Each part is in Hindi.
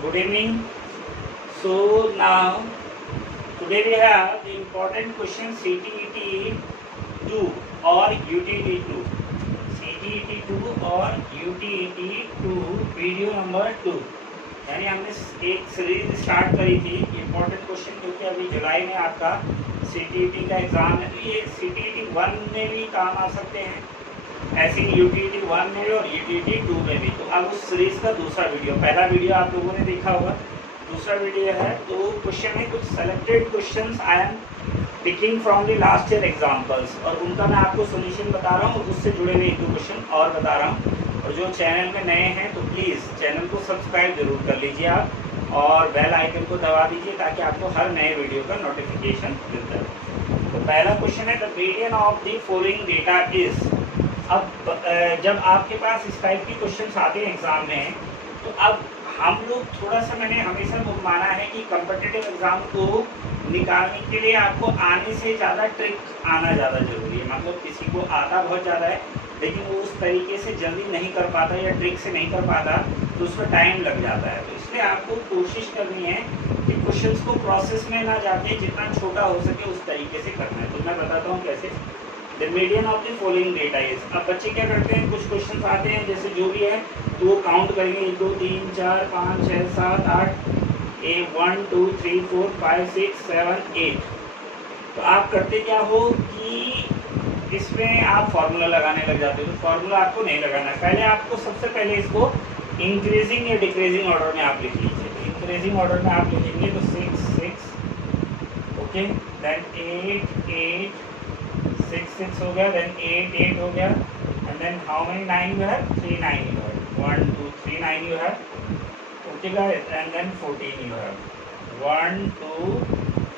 Good evening. So now today we have the important question CTET 2 or UTT 2. CTET 2 और UTT 2 वीडियो नंबर 2 यानी हमने एक सीरीज स्टार्ट करी थी इम्पोर्टेंट क्वेश्चन, क्योंकि अभी जुलाई में आपका CTET का एग्ज़ाम है, तो ये CTET 1 में भी काम आ सकते हैं, ऐसे ही UTT 1 में भी और UTT 2 में भी। तो अब उस सीरीज़ का दूसरा वीडियो, पहला वीडियो आप लोगों ने देखा होगा, दूसरा वीडियो है। तो क्वेश्चन है कुछ selected questions I am picking from the last year examples, और उनका मैं आपको सोल्यूशन बता रहा हूँ, उससे जुड़े हुए एक दो क्वेश्चन और बता रहा हूँ। और जो चैनल में नए हैं तो प्लीज़ चैनल को सब्सक्राइब जरूर कर लीजिए आप, और बेल आइकन को दबा दीजिए ताकि आपको हर नए वीडियो का नोटिफिकेशन मिलता है। तो पहला क्वेश्चन है the median of the following data is. अब जब आपके पास इस टाइप की क्वेश्चंस आते हैं एग्ज़ाम में, तो अब हम लोग थोड़ा सा, मैंने हमेशा माना है कि कम्पिटिटिव एग्ज़ाम को निकालने के लिए आपको आने से ज़्यादा ट्रिक आना ज़्यादा ज़रूरी है। मतलब किसी को आता बहुत ज़्यादा है लेकिन वो उस तरीके से जल्दी नहीं कर पाता या ट्रिक से नहीं कर पाता, तो उसमें टाइम लग जाता है। तो इसलिए आपको कोशिश करनी है कि क्वेश्चंस को प्रोसेस में ना जाके जितना छोटा हो सके उस तरीके से करना है। तो मैं बताता हूँ कैसे। The median of the following data is. अब बच्चे क्या करते हैं, कुछ क्वेश्चन आते हैं जैसे जो भी है तो वो काउंट करेंगे 1 2 3 4 5 6 7 8 1 2 3 4 5 6 7 8। तो आप करते क्या हो कि इसमें आप फार्मूला लगाने लग जाते हो। तो फार्मूला आपको नहीं लगाना है, पहले आपको सबसे पहले इसको इंक्रीजिंग या डिक्रीजिंग ऑर्डर में आप लिख लीजिए। तो इंक्रीजिंग ऑर्डर में आप लिखेंगे तो 6 6, ओके, देन 8 8 6 6 हो गया, देन 8 8 हो गया, and then how many 9 you have, 3 9 you have, 1 2 3 9 you have, okay guys, and then 14 you have, 1 2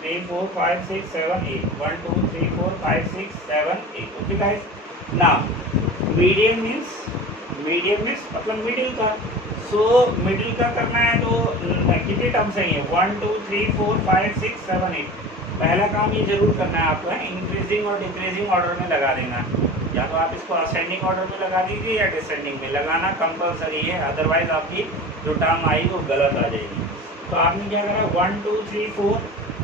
3 4 5 6 7 8, 1 2 3 4 5 6 7 8, okay guys. Now median means मतलब मिडिल का। सो मिडिल का करना है तो कितने टर्म्स हैं ये, 1 2 3 4 5 6 7 8। पहला काम ये जरूर करना है आपको, है इंक्रीजिंग और डिक्रीजिंग ऑर्डर में लगा देना। या तो आप इसको असेंडिंग ऑर्डर में लगा दीजिए या डिसेंडिंग में लगाना कंपलसरी है, अदरवाइज आपकी जो टर्म आई वो गलत आ जाएगी। तो आपने क्या करा, 1 2 3 4,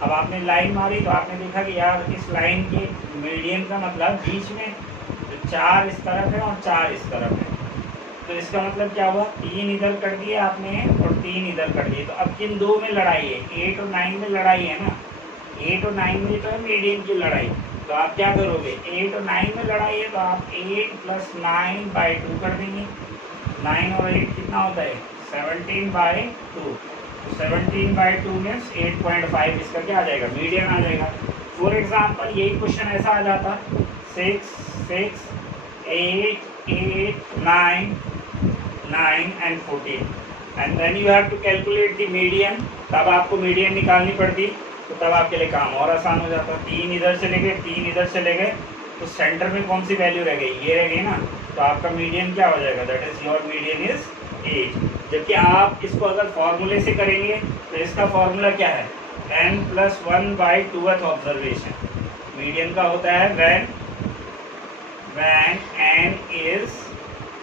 अब आपने लाइन मारी तो आपने देखा कि यार इस लाइन के मीडियन का मतलब बीच में तो 4 इस तरफ है और 4 इस तरफ है। तो इसका मतलब क्या हुआ, 3 इधर कर दिए आपने और 3 इधर कर दिए। तो अब किन दो में लड़ाई है, 8 और 9 में लड़ाई है ना। 8 और 9 में तो है मीडियन की लड़ाई। तो आप क्या करोगे, 8 और 9 में लड़ाई है तो आप 8 + 9/2 कर देंगे। 9 और 8 कितना होता है, 17/2। तो 17/2 मीन्स 8.5, इसका क्या आ जाएगा, मीडियन आ जाएगा। फॉर एग्जाम्पल यही क्वेश्चन ऐसा आ जाता, 6 6 8 8 9 9 and 14, and then you have to calculate the median. तब आपको मीडियन निकालनी पड़ती, तो तब आपके लिए काम और आसान हो जाता। 3 इधर चले गए, 3 इधर चले गए, तो सेंटर में कौन सी वैल्यू रह गई, ये रह गई ना। तो आपका मीडियन क्या हो जाएगा, that is your median is 8। जबकि आप इसको अगर फॉर्मूले से करेंगे तो इसका फॉर्मूला क्या है, n+1/2th ऑब्जर्वेशन। मीडियन का होता है व्हेन n इज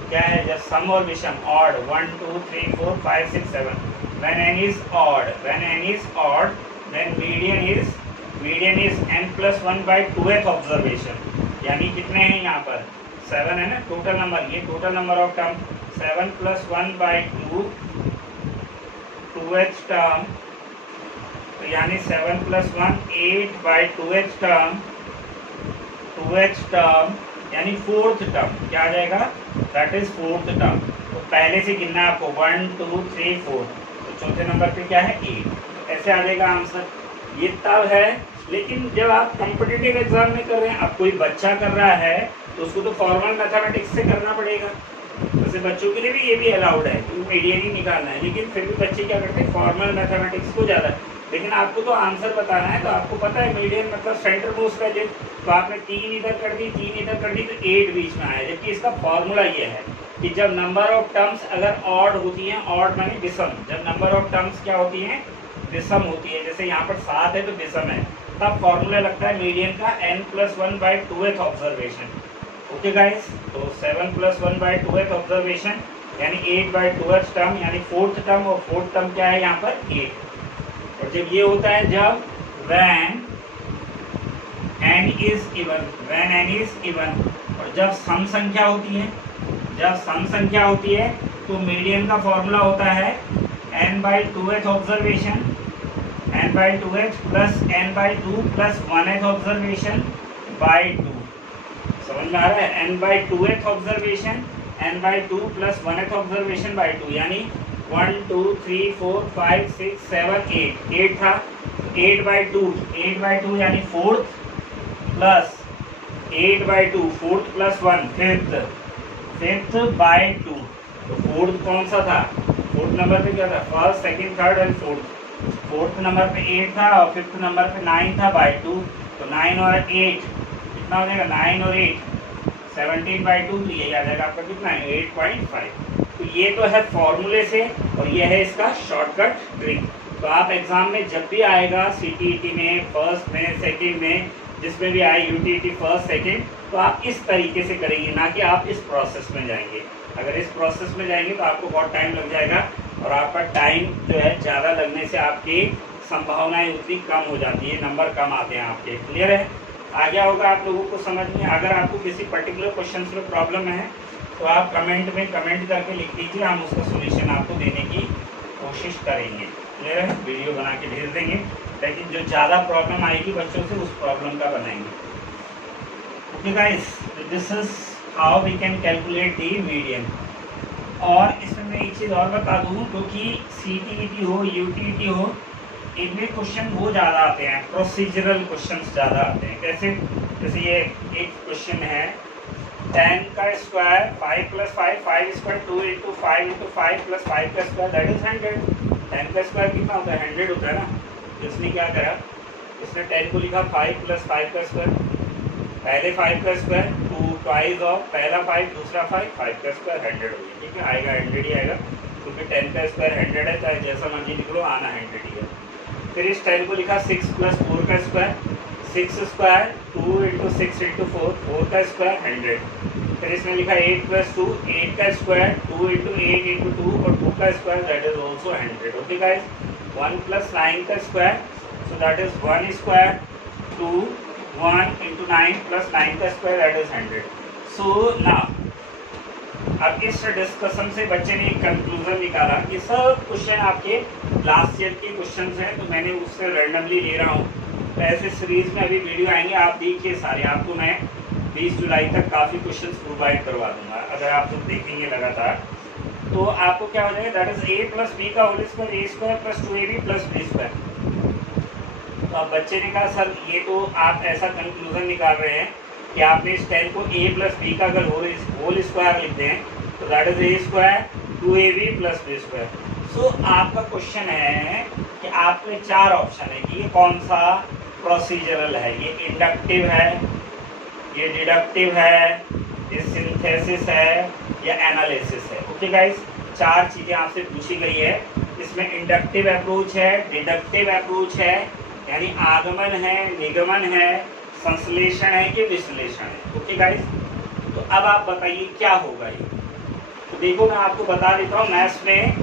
क्या है, जब सम और विषम odd, 1 2 3 4 5 6 7, when n is odd then median is n+1/2th observation. यानी कितने हैं यहाँ पर, 7 है ना टोटल नंबर, ये total number of term, 7 + 1/2 2th term, तो यानी 7 + 1 8/2th टर्म, 2th टर्म यानी 4th टर्म, क्या आ जाएगा, दैट इज 4th टर्म। तो पहले से गिनना है आपको 1 2 3 4, तो चौथे नंबर पे क्या है, 8। ऐसे आ जाएगा आंसर। ये तब है, लेकिन जब आप कॉम्पिटिटिव एग्जाम में कर रहे हैं, अब कोई बच्चा कर रहा है तो उसको तो फॉर्मल मैथमेटिक्स से करना पड़ेगा। वैसे बच्चों के लिए भी ये भी अलाउड है, क्योंकि मीडियन ही निकालना है, लेकिन फिर भी बच्चे क्या करते हैं, फॉर्मल मैथमेटिक्स को ज़्यादा। लेकिन आपको तो आंसर बताना है, तो आपको पता है मीडियन मतलब सेंटर मोस्ट वैल्यू। तो आपने 3 इधर कर दी, 3 इधर कर दी, तो 8 बीच में आया। जबकि इसका फॉर्मूला ये है कि जब नंबर ऑफ टर्म्स अगर ऑड होती हैं, ऑड माने विषम, जब नंबर ऑफ टर्म्स क्या होती हैं, विषम होती है, जैसे यहाँ पर 7 है तो विषम है, तब फॉर्मूला लगता है मीडियन का n+1/2th ऑब्जर्वेशन। ओके गाइस, तो 7 + 1/2th ऑब्जर्वेशन यानी 8/2 टर्म यानी फोर्थ टर्म, और फोर्थ टर्म क्या है यहाँ पर 8। और जब ये होता है जब when n is even, और जब सम संख्या होती है, तो मीडियन का फॉर्मूला होता है n/2th observation, n/2th plus n/2 plus 1th observation bye 2। समझ में आ रहा है? n/2th observation, n/2 plus 1th observation bye 2, यानी 1 2 3 4 5 6 7 8 था, 8/2 यानी fourth plus 8/2 fourth plus 1 fifth by 2। तो फोर्थ कौन सा था? फोर्थ नंबर पे क्या था? First, second, third and fourth. Fourth number पे 8 था और फिफ्थ नंबर पे 9 था बाय 2। तो 9 और 8 कितना हो जाएगा? 9 और 8 17/2। तो ये आ जाएगा आपका कितना है? 8.5। तो ये तो है फॉर्मूले से, और ये है इसका शॉर्टकट ट्रिक। तो आप एग्जाम में जब भी आएगा CTET में, फर्स्ट में, सेकंड में, जिसमें भी आए UTET फर्स्ट सेकंड, तो आप इस तरीके से करेंगे, ना कि आप इस प्रोसेस में जाएंगे। अगर इस प्रोसेस में जाएंगे तो आपको बहुत टाइम लग जाएगा, और आपका टाइम जो है ज़्यादा लगने से आपकी संभावनाएं उतनी कम हो जाती है, नंबर कम आते हैं आपके। क्लियर है? आ गया होगा आप लोगों को समझ में। अगर आपको किसी पर्टिकुलर क्वेश्चन में प्रॉब्लम है तो आप कमेंट में कमेंट करके लिख दीजिए, हम उसका सोल्यूशन आपको देने की कोशिश करेंगे। क्लियर है? वीडियो बना के भेज देंगे, लेकिन जो ज़्यादा प्रॉब्लम आएगी बच्चों से, उस प्रॉब्लम का बनाएंगे। Okay guys, this is how we can calculate the median. और इसमें मैं एक चीज़ और बता दूँ, क्योंकि CTET हो, UTET हो, इनमें क्वेश्चन वो ज़्यादा आते हैं, प्रोसीजरल क्वेश्चन ज़्यादा आते हैं। कैसे? जैसे ये एक क्वेश्चन है, 10 का स्क्वायर 5 + 5 5 स्क्वायर 2 × 5 × 5 + 5 का स्क्वायर दैट इज 100। 10 का स्क्वायर कितना होता है? 100 होता है ना। तो इसने क्या करा, इसने 10 को लिखा 5 + 5 का स्क्वायर, पहले 5 का स्क्वायर 2 ट्वाइस ऑफ पहला 5 दूसरा 5 5 का स्क्वायर 100 हो गया। ठीक है, आएगा 100 ही आएगा, क्योंकि 10 का स्क्वायर 100 है, चाहे जैसा मर्जी निकलो आना 100 ही है। फिर इस 10 को लिखा 6 + 4 का स्क्वायर, 6 स्क्वायर 2 × 6 × 4 4 का स्क्वायर 100। फिर इसने लिखा 8 + 2 8 का स्क्वायर 2 × 8 × 2 और 2 का square that is also 100। Okay guys, 1 + 9 का square, so that is 1 square 2 1 × 9 + 9 का square that is 100। So now अब इस डिस्कशन से बच्चे ने एक कंक्लूजन निकाला कि सब क्वेश्चन आपके लास्ट ईयर के क्वेश्चंस हैं, तो मैंने उससे रैंडमली ले रहा हूँ। तो ऐसे सीरीज में अभी वीडियो आएंगे, आप देखिए सारे। आपको मैं 20 जुलाई तक काफ़ी क्वेश्चंस प्रोवाइड करवा दूंगा, अगर आप लोग देखेंगे लगातार। तो आपको क्या हो जाएगा? दैट इज a + b का whole square a² + 2ab + b²। तो अब बच्चे ने कहा सर ये तो आप ऐसा कंक्लूजन निकाल रहे हैं कि आपने इस 10 को a + b का अगर होल स्क्वायर लिख दें तो that is a² 2ab + b²। सो आपका क्वेश्चन है कि आपके 4 ऑप्शन है कि ये कौन सा प्रोसीजरल है, ये इंडक्टिव है, ये डिडक्टिव है, ये सिंथेसिस है, या एनालिसिस है। ओके गाइस, 4 चीज़ें आपसे पूछी गई है। इसमें इंडक्टिव अप्रोच है, डिडक्टिव अप्रोच है, यानी आगमन है, निगमन है, संश्लेषण है कि विश्लेषण है। ओके गाइस, तो अब आप बताइए क्या होगा ये। तो देखो मैं आपको बता देता हूँ, मैथ्स में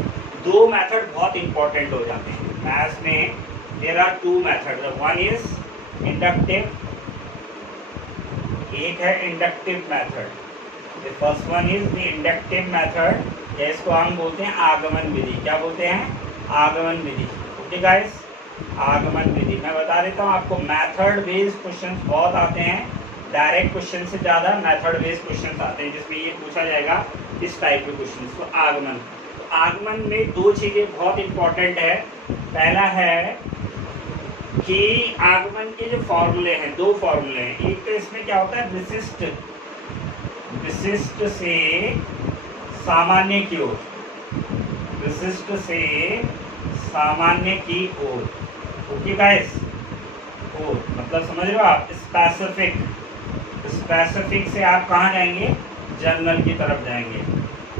2 मेथड बहुत इंपॉर्टेंट हो जाते हैं। मैथ्स में there are 2 method, one is inductive, एक है inductive method. The first one is the inductive method, या इसको हम बोलते हैं आगमन विधि। क्या बोलते हैं? आगमन विधि। ओके गाइस, आगमन विधि मैं बता देता हूँ आपको। मेथड बेस्ड क्वेश्चंस बहुत आते हैं, डायरेक्ट क्वेश्चन से ज़्यादा मेथड बेस्ड क्वेश्चंस आते हैं, जिसमें ये पूछा जाएगा इस टाइप के क्वेश्चंस। तो आगमन, तो आगमन में 2 चीज़ें बहुत इंपॉर्टेंट है। पहला है कि आगमन के जो फॉर्मूले हैं, 2 फॉर्मूले हैं। एक तो इसमें क्या होता है, विशिष्ट, विशिष्ट से सामान्य की ओर, विशिष्ट से सामान्य की ओर। ओके गाइस, ओर मतलब समझ रहे हो आप? स्पेसिफिक, स्पेसिफिक से आप कहाँ जाएंगे? जनरल की तरफ जाएंगे।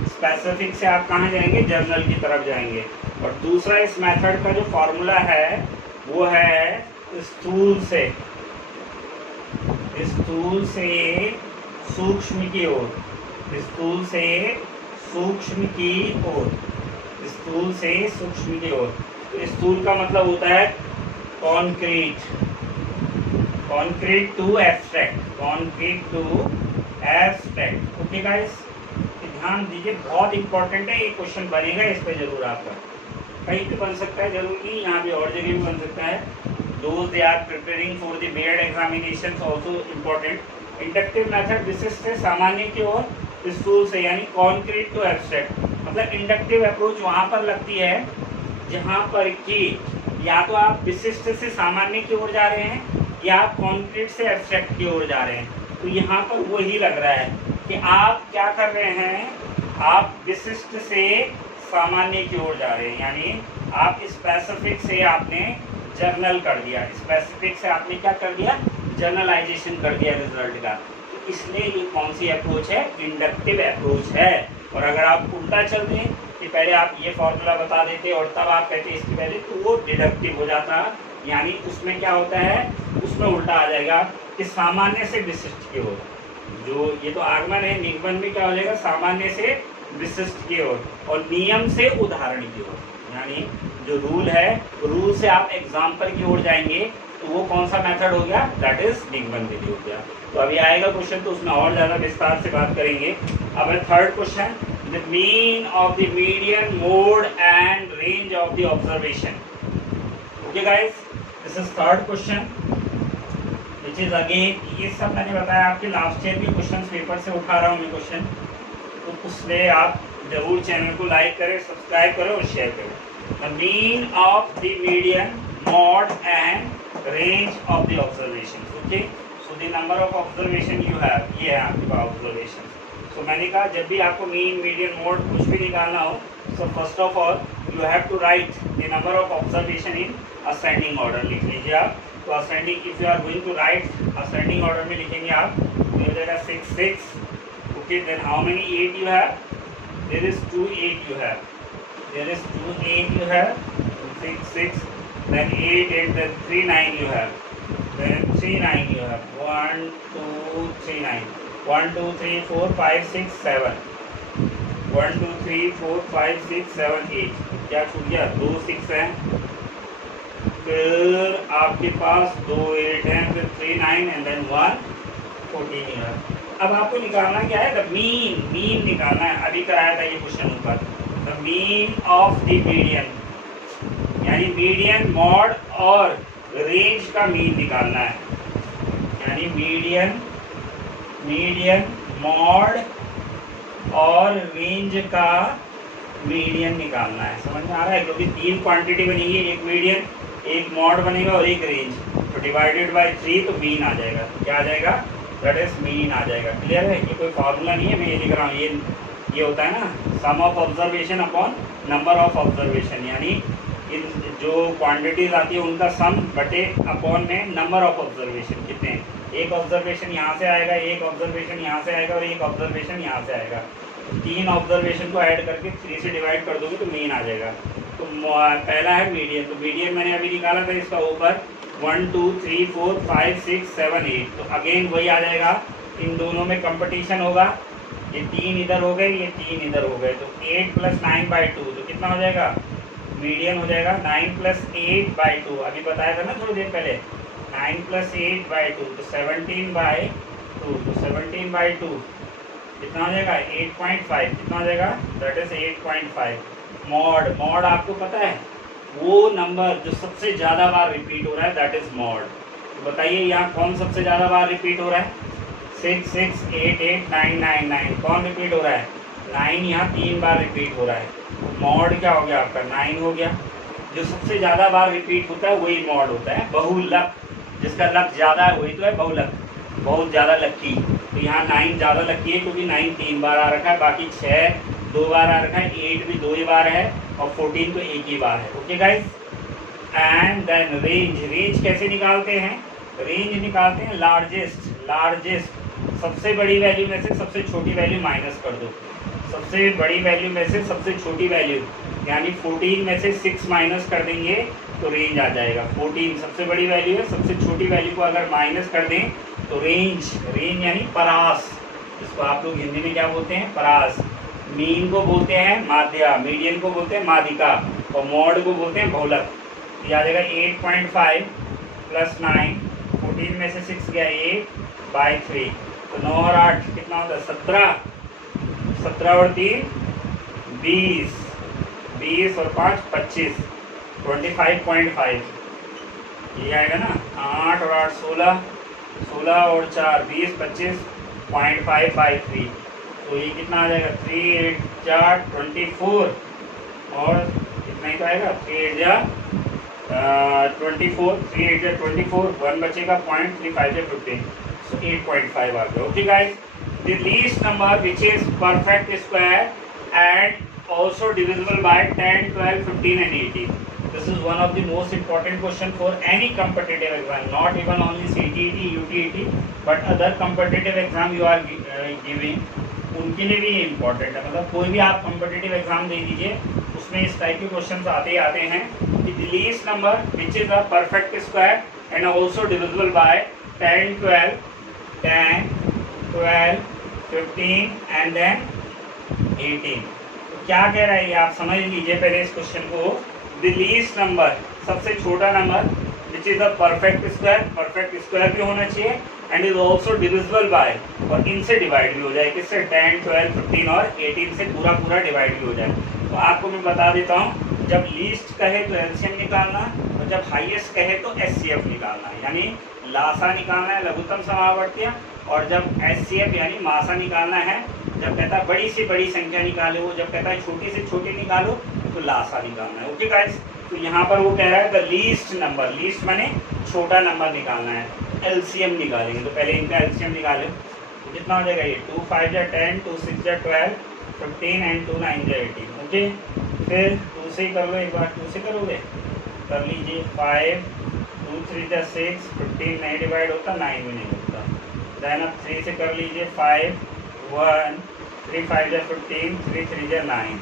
स्पेसिफिक से आप कहाँ जाएंगे? जनरल की तरफ जाएंगे। और दूसरा इस मेथड का जो फॉर्मूला है वो है स्थूल से, स्थूल से सूक्ष्म की ओर, स्थूल से सूक्ष्म की ओर, स्थूल से सूक्ष्म की ओर। तो स्थूल का मतलब होता है concrete, concrete to abstract, concrete to abstract. Okay guys, ध्यान दीजिए, बहुत इंपॉर्टेंट है, ये क्वेश्चन बनेगा इस पे जरूर आपका, कहीं पे बन सकता है, जरूर नहीं, यहाँ पे और जगह भी बन सकता है। Those they are preparing for the BEd examination also important. Inductive method विशिष्ट से सामान्य की ओर, स्थूल से, यानी कॉन्क्रीट टू एब्स्ट्रैक्ट। मतलब इंडक्टिव अप्रोच वहाँ पर लगती है जहाँ पर कि या तो आप विशिष्ट से सामान्य की ओर जा रहे हैं या आप कॉन्क्रीट से एब्स्ट्रैक्ट की ओर जा रहे हैं। तो यहाँ पर वही लग रहा है कि आप क्या कर रहे हैं, आप विशिष्ट से सामान्य की ओर जा रहे हैं, यानी आप स्पेसिफिक से आपने जर्नल कर दिया, स्पेसिफिक से आपने क्या कर दिया, जर्नलाइजेशन कर दिया रिजल्ट का। तो इसलिए ये कौन सी अप्रोच है, इंडक्टिव अप्रोच है। और अगर आप उल्टा चल दें कि पहले आप ये फॉर्मूला बता देते और तब आप कहते इसके पहले, तो वो डिडक्टिव हो जाता, यानी उसमें क्या होता है, उसमें उल्टा आ जाएगा कि सामान्य से विशिष्ट की ओर। जो ये तो आगमन है, निगमन में क्या हो जाएगा, सामान्य से विशिष्ट की ओर और नियम से उदाहरण की ओर। यानी जो रूल है, रूल से आप एग्जाम्पल की ओर जाएंगे, तो वो कौन सा मेथड हो गया, दैट इज निगमन विधि हो गया। तो अभी आएगा क्वेश्चन, तो उसमें और ज़्यादा विस्तार से बात करेंगे। अब है third question, the mean of the median, mode and range of the observation. Okay guys, this is third question which is again, ये सब मैंने बताया आपके लास्ट ईयर के क्वेश्चन पेपर से उठा रहा हूँ मैं क्वेश्चन, तो उसमें आप जरूर चैनल को लाइक करें, सब्सक्राइब करें और शेयर करें। The mean of the median, mod and range of the observation. Okay, so the number of observation you have, ये है आपके पास ऑब्जर्वेशन। सो मैंने कहा जब भी आपको मीन, मीडियन, मोड कुछ भी निकालना हो, so first of all you have to write the number of observation in ascending order. लिख लीजिए आप, तो ascending, if you are going to write ascending order में लिखेंगे आप, तो हो जाएगा 6 6। Okay, then how many 8 you have, there is 2 8 you have, there is 2 8 you have, 6 6, then 8 8, then 3 9 you have, then 3 9 you have, 1 2 3 9, 1 2 3 4 5 6 7, 1 2 3 4 5 6 7 8, क्या छूट गया, 2 6 हैं, फिर आपके पास 2 8 हैं, फिर 3 9 एंड देन 1 14 you have। अब आपको निकालना क्या है, द मीन, मीन निकालना है। अभी कराया था ये क्वेश्चन ऊपर, the mean of the median, यानी मीडियन, मॉड और रेंज का मीन निकालना है, यानी मीडियन, मीडियन, मॉड और रेंज का मीडियन निकालना है। समझ में आ रहा है, क्योंकि 3 क्वांटिटी बनेगी, एक मीडियन, एक मॉड बनेगा और एक रेंज, तो डिवाइडेड बाय 3 तो मीन आ जाएगा। क्या आ जाएगा, दैट इज मीन आ जाएगा। क्लियर है, ये कोई फार्मूला नहीं है, मैं ये लिख रहा हूँ, ये होता है ना sum of observation upon number of observation, यानी इन जो क्वांटिटीज आती है उनका सम बटे अपॉन में नंबर ऑफ ऑब्जर्वेशन कितने हैं। एक ऑब्जर्वेशन यहाँ से आएगा, एक ऑब्जर्वेशन यहाँ से आएगा और एक ऑब्जर्वेशन यहाँ से आएगा। 3 ऑब्जर्वेशन को ऐड करके 3 से डिवाइड कर दोगे तो मीन आ जाएगा। तो पहला है मीडियन, तो मीडियन मैंने अभी निकाला था, इसका ऊपर 1 2 3 4 5 6 7 8, तो अगेन वही आ जाएगा, इन दोनों में कंपटीशन होगा, ये 3 इधर हो गए, ये 3 इधर हो गए, तो 8 + 9/2, तो कितना हो जाएगा, मीडियन हो जाएगा 9 + 8/2। अभी बताया था ना थोड़ी देर पहले, 9 + 8/2, तो 17/2, तो 17/2 कितना हो जाएगा, 8.5, कितना हो जाएगा, दैट इज 8.5। मॉड, मॉड आपको पता है वो नंबर जो सबसे ज़्यादा बार रिपीट हो रहा है, दैट इज मॉड। तो बताइए यहाँ कौन सबसे ज़्यादा बार रिपीट हो रहा है, 6 6 8 8 9 9 9, कौन रिपीट हो रहा है, 9 यहाँ 3 बार रिपीट हो रहा है, तो मॉड क्या हो गया आपका, 9 हो गया। जो सबसे ज़्यादा बार रिपीट होता है वही मॉड होता है। बहुलक, जिसका लक ज़्यादा है वही तो है बहुलक, बहुत ज़्यादा लक्की। तो यहाँ 9 ज़्यादा लक्की है क्योंकि 9 3 बार आ रखा है, बाकी 6 2 बार आ रखा है, 8 भी 2 ही बार है और 14 तो 1 ही बार है। Okay guys, and then range, range कैसे निकालते हैं, रेंज निकालते हैं लार्जेस्ट, लार्जेस्ट सबसे बड़ी वैल्यू में से सबसे छोटी वैल्यू माइनस कर दो, सबसे बड़ी वैल्यू में से सबसे छोटी वैल्यू, यानी 14 में से 6 माइनस कर देंगे तो रेंज आ जाएगा। 14 सबसे बड़ी वैल्यू है, सबसे छोटी वैल्यू को अगर माइनस कर दें तो रेंज, रेंज यानी परास, जिसको आप लोग हिंदी में क्या बोलते हैं, परास, मीन को बोलते हैं माध्या, मीडियन को बोलते हैं माध्यिका और मॉड को बोलते हैं बहुलक। ये आ जाएगा 8.5 प्लस 9, 14 में से 6 गया 8/3, तो 9 और 8 कितना होता है 17, 17 और 3 20, 20 और 5 25, 25.5 ये आएगा ना। 8 और 8 16, 16 और 4 20, 25.5/3, तो ये कितना आ जाएगा 3 8 4 24 और कितना ही तो आएगा 3 8 जा 24, 3 8 जा 24, 1 बचेगा 0.35 या 15, so 8.5 आ गया। Okay guys, the least number which is perfect square and also divisible by 10 12 15 and 18. This is one of the most important question for any competitive exam, not even only CTET, UTET, but other competitive exam you are giving, उनके लिए भी ये इम्पोर्टेंट है। मतलब कोई भी आप कॉम्पिटिटिव एग्जाम दे दीजिए उसमें इस टाइप के क्वेश्चंस आते ही आते हैं कि the least number which is a perfect square and also divisible by 10 12 15 and then 18। तो क्या कह रहा है ये आप समझ लीजिए पहले इस क्वेश्चन को। द लीस्ट नंबर, सबसे छोटा number, which is a perfect square भी होना चाहिए and is also divisible by, और इनसे डिवाइड भी हो जाए, किससे 10 12 15 और 18 से पूरा पूरा डिवाइड भी हो जाए। तो आपको मैं बता देता हूँ, जब लीस्ट कहे तो एलसीएम निकालना और जब हाईएस्ट कहे तो एचसीएफ निकालना, यानी लासा निकालना है लघुत्तम समावर्तीय, और जब एचसीएफ यानी मासा निकालना है। जब कहता है बड़ी से बड़ी संख्या निकालो, जब कहता है छोटी से छोटी निकालो तो लासा निकालना है। ओके गाइस, तो यहाँ पर वो कह रहा है द लीस्ट नंबर, लीस्ट माने छोटा नंबर निकालना है, एलसीएम निकालेंगे। तो पहले इनका एलसीएम निकाले तो कितना हो जाएगा, ये 2 5 जा 10, 2 6 जा 12, 15 एंड 2 9 जा 18। ओके, फिर 2 से ही कर लो, एक बार 2 से करोगे कर लीजिए 5, 2 3 जा 6, 15 नहीं डिवाइड होता, 9 भी नहीं होता। देन अब 3 से कर लीजिए 5 1, 3 5 जा 15, 3 3 जा 9।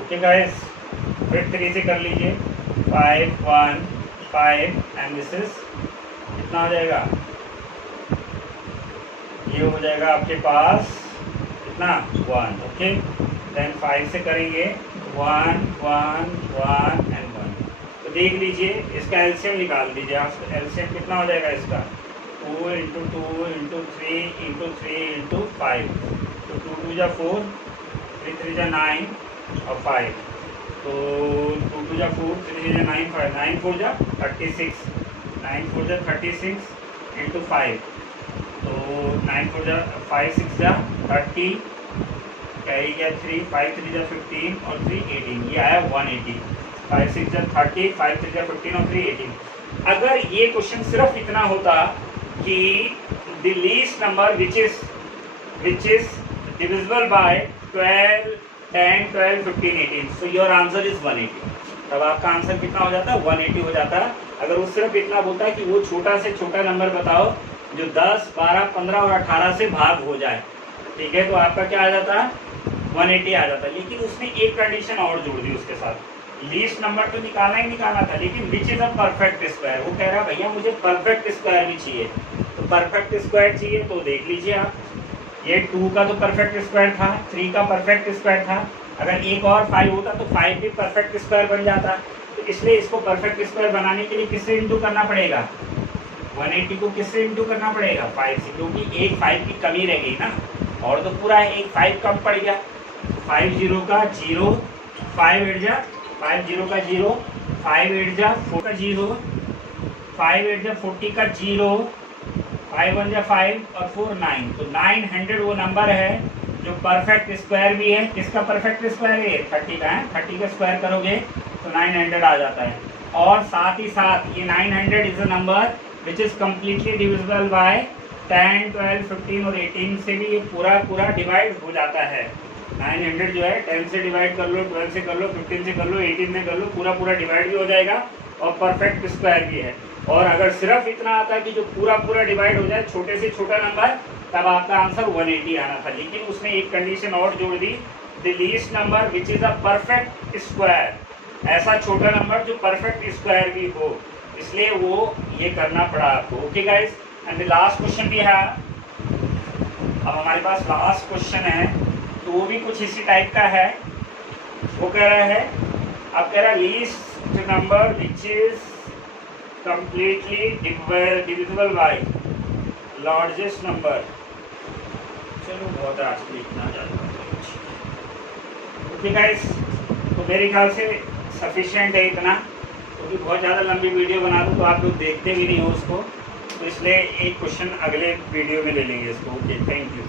ओके गाइस, फिर 3 से कर लीजिए 5 1 5 एंड दिस इज कितना हो जाएगा, ये हो जाएगा आपके पास कितना 1। ओके, देन 5 से करेंगे 1 1 1 एंड 1। तो देख लीजिए इसका एलसीएम निकाल दीजिए आप। एलसीएम कितना हो जाएगा इसका 2 × 2 × 3 × 3 × 5, तो 2 2 जा 4, 3 3 जा 9 और 5, तो 2 2 जा 4, 3 3 जा 9 5, 9 4 जा 36, 9 4 जा 36 × 5, तो 9 4 जा 5 6 जा 30, कैरी गया 3, 5 3 जा 15 और 3 18, ये आया 180। 5 6 जा 30, 5 3 जा 15 और 3 18। अगर ये क्वेश्चन सिर्फ इतना होता कि the least number which is divisible by 12 10 12 15 18, so your answer is 180। तब आपका आंसर कितना हो जाता है 180 हो जाता है। अगर वो सिर्फ इतना बोलता है कि वो छोटा से छोटा नंबर बताओ जो 10 12 15 और 18 से भाग हो जाए, ठीक है, तो आपका क्या आ जाता है 180 आ जाता है। लेकिन उसने एक कंडीशन और जोड़ दी उसके साथ, लीस्ट नंबर तो निकालना ही निकालना था, लेकिन विच इज अ परफेक्ट स्क्वायर। वो कह रहा है भैया मुझे परफेक्ट स्क्वायर भी चाहिए। तो परफेक्ट स्क्वायर चाहिए तो देख लीजिए आप, ये 2 का तो परफेक्ट स्क्वायर था, 3 का परफेक्ट स्क्वायर था, अगर एक और 5 होता तो 5 भी परफेक्ट स्क्वायर बन जाता। तो इसलिए इसको परफेक्ट स्क्वायर बनाने के लिए किससे इंटू करना पड़ेगा, 180 को किससे इंटू करना पड़ेगा 5 से, क्योंकि एक 5 की कमी रह गई ना, और तो पूरा है, एक 5 कम पड़ गया। 5 0 का 0, 5 8 जा 5 0 का 0, 5 8 जा 4 का 0, 5 8 जा 40 का 0, 5 1 जा 5 और 4 9, तो 900 वो नंबर है जो परफेक्ट स्क्वायर भी है। किसका परफेक्ट स्क्वायर है, 30 का है, 30 का स्क्वायर करोगे तो 900 आ जाता है। और साथ ही साथ ये 900 is a number which is completely divisible by 10 12 15 और 18 से भी ये पूरा डिवाइड हो जाता है। 900 जो है 10 से डिवाइड कर लो, 12 से कर लो, 15 से कर लो, 18 में कर लो, पूरा डिवाइड भी हो जाएगा और परफेक्ट स्क्वायर भी है। और अगर सिर्फ इतना आता है कि जो पूरा डिवाइड हो जाए छोटे से छोटा नंबर, तब आपका आंसर 180 आना था। लेकिन उसने एक कंडीशन और जोड़ दी, the least number which is a perfect square, ऐसा छोटा नंबर जो परफेक्ट स्क्वायर भी हो, इसलिए वो ये करना पड़ा आपको। Okay guys, and the last question भी है। अब हमारे पास लास्ट क्वेश्चन है तो वो भी कुछ इसी टाइप का है। वो कह रहा है, अब कह रहा है least number which is completely divisible by largest number. चलो बहुत है आज के लिए, इतना ज़्यादा ओके गाइस। तो मेरे ख्याल से सफिशिएंट है इतना, क्योंकि बहुत ज़्यादा लंबी वीडियो बना दूँ तो आप लोग देखते भी नहीं हो उसको, तो इसलिए एक क्वेश्चन अगले वीडियो में ले लेंगे इसको। Okay, thank you.